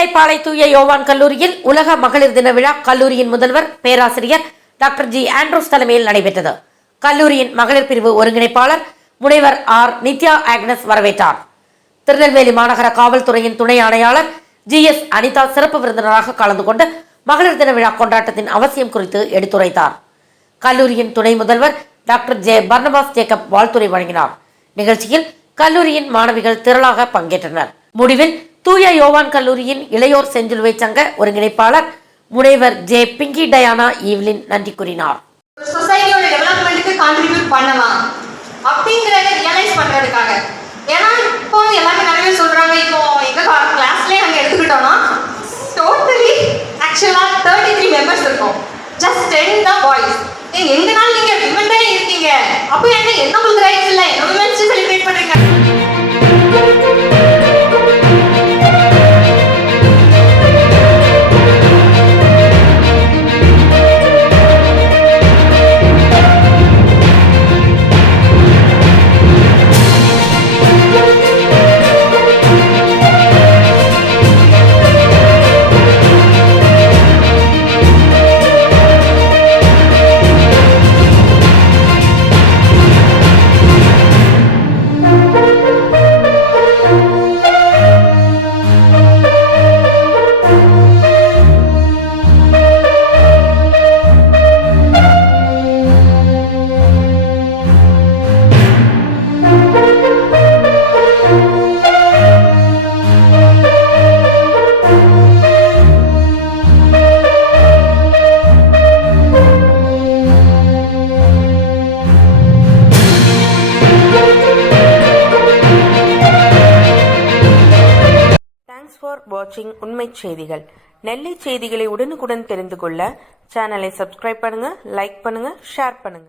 மேலைப்பாளை தூய யோவான் கல்லூரியில் உலக மகளிர் தின விழா கல்லூரியின் முதல்வர் பேராசிரியர் டாக்டர் ஜி ஆண்ட்ரூஸ் தலைமையில் நடைபெற்றது. கல்லூரியின் மகளிர் பிரிவு ஒருங்கிணைப்பாளர் முனைவர் ஆர் நித்யா ஆக்னஸ் வரவேற்றார். திருநெல்வேலி மாநகர காவல்துறையின் துணை ஆணையாளர் GS அனிதா சிறப்பு விருந்தினராக கலந்து கொண்டு மகளிர் தின விழா கொண்டாட்டத்தின் அவசியம் குறித்து எடுத்துரைத்தார். கல்லூரியின் துணை முதல்வர் டாக்டர் ஜே பர்னபாஸ் ஜேக்கப் வாழ்த்துரை வழங்கினார். நிகழ்ச்சியில் கல்லூரியின் மாணவிகள் திரளாக பங்கேற்றனர். முடிவில் தூய யோவான் கல்லூரியின் இளையோர் செஞ்சிலுவை சங்க ஒருங்கிணைப்பாளர் முனைவர் ஜே பிங்கி டயானா ஈவ்லின் நன்றி கூறினார். சொசைட்டியோட டெவலப்மெண்ட்டுக்கு கான்ட்ரிபியூட் பண்ணலாம் அப்படிங்கிறத ரியலைஸ் பண்றதுக்காக. ஏன்னா இப்போ எல்லாமே நிறைய சொல்றாங்க. இப்போ எங்க கிளாஸ்லேயே நாங்கள் எடுத்துக்கிட்டோம்னா டோட்டலி ஆக்சுவலா 33 மெம்பர்ஸ் இருக்கும். ஜஸ்ட் 10 தான் பாய்ஸ். எங்கனாலும் நீங்க விமன் தானே இருக்கீங்க, அப்போ என்ன உங்களுக்கு ரைட்ஸ் இல்லை, என்ன விமன்ஸ் செலிப்ரேட் பண்றீங்க? ஃபார் வாட்சிங் உண்மை செய்திகள். நெல்லை செய்திகளை உடனுக்குடன் தெரிந்து கொள்ள சேனலை சப்ஸ்கிரைப் பண்ணுங்க, லைக் பண்ணுங்க, ஷேர் பண்ணுங்க.